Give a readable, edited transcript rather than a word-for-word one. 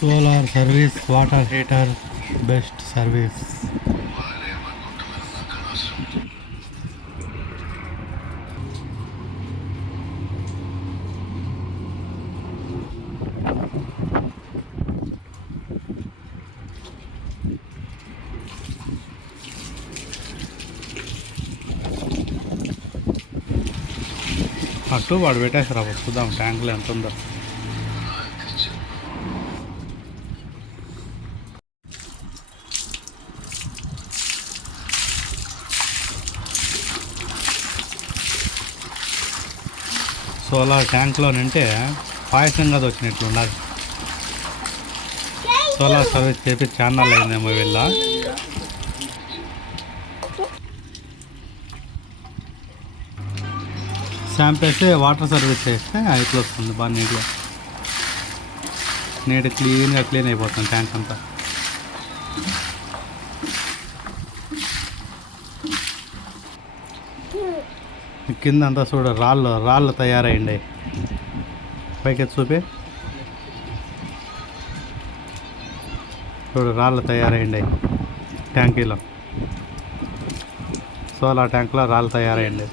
Solar service, water heater, best service. అటు వాడు పెట్టేసారా చూద్దాం ట్యాంకులో ఎంత ఉందో. సోలార్ ట్యాంక్లో నింటే పాయసం కదా వచ్చినట్లు ఉన్నది. సోలార్ సర్వీస్ చేపి ఛానల్ అయిందేమో వీళ్ళ. షాంపూ వేస్తే వాటర్ సర్వీస్ చేస్తే ఇట్లా వస్తుంది బాగా నీట్గా. క్లీన్గా క్లీన్ అయిపోతుంది ట్యాంక్ అంతా. కింద అంతా చూడు రాళ్ళు తయారయ్యండి. పైకి చూపి చూడు రాళ్ళు తయారయ్యండి ట్యాంకీలో. సోలార్ ట్యాంక్లో రాళ్ళు తయారయ్యండి.